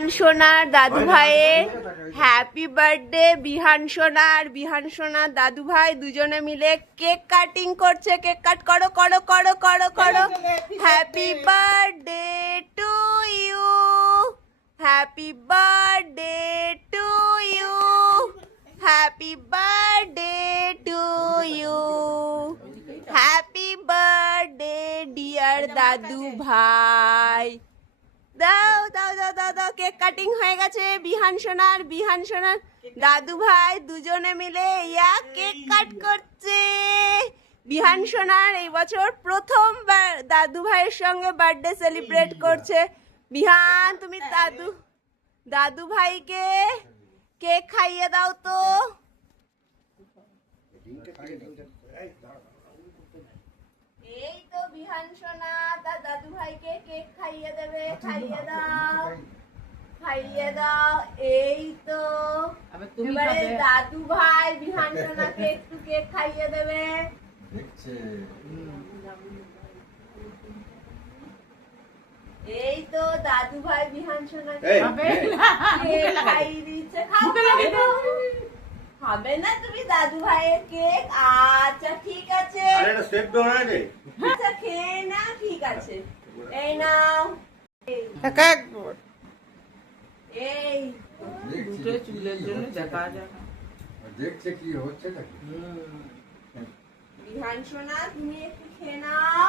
বিহান সোনার দাদু ভাইয়ের হ্যাপি বার্থডে। বিহান সোনা আর বিহান সোনার দাদু ভাই দুজনে মিলে কেক কাটিং করছে। কেক কাট করো করো করো করো করো। Happy birthday to you, happy birthday to you, happy birthday to you, happy birthday dear দাদু ভাই। দাও দাও দাও দাও দাও, কেক কাটিং হয়ে গেছে। বিহান সোনার দাদু ভাই দুজনে মিলে ইয়া কেক কাট করছে। বিহান সোনার এই বছর প্রথম দাদু ভাইয়ের সঙ্গে বার্থডে সেলিব্রেট করছে। বিহান, তুমি দাদু ভাইকে কেক খাইয়ে দাও তো। এই তো বিহান সোনা তার দাদু ভাইকে কেক খাইয়ে দেবে। খাইয়ে দাও, খাইয়ে দাও। এই তো এবারে দাদু ভাই বিহান সোনাকে একটু কেক খাইয়ে দেবে। এই তো দাদু ভাই বিহান সোনাকে কেক খাইয়ে দিচ্ছে। খাবে না তুমি দাদু ভাইয়ের কেক? আচ্ছা ঠিক আছে, আচ্ছা খেয়ে না, ঠিক আছে। এই নাও, এই দুটো চুলের জন্য দেখা যায় দেখছে কি হচ্ছে নাকি। বিহান সোনা তুমি একটু খেয়ে নাও।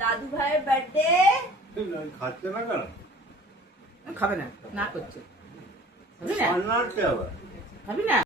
দাদু ভাইয়ের বার্থডে। খাচ্ছে না কেন? খাবে না, না করছে। খাবি না? রান্নার কি আবার? খাবি না?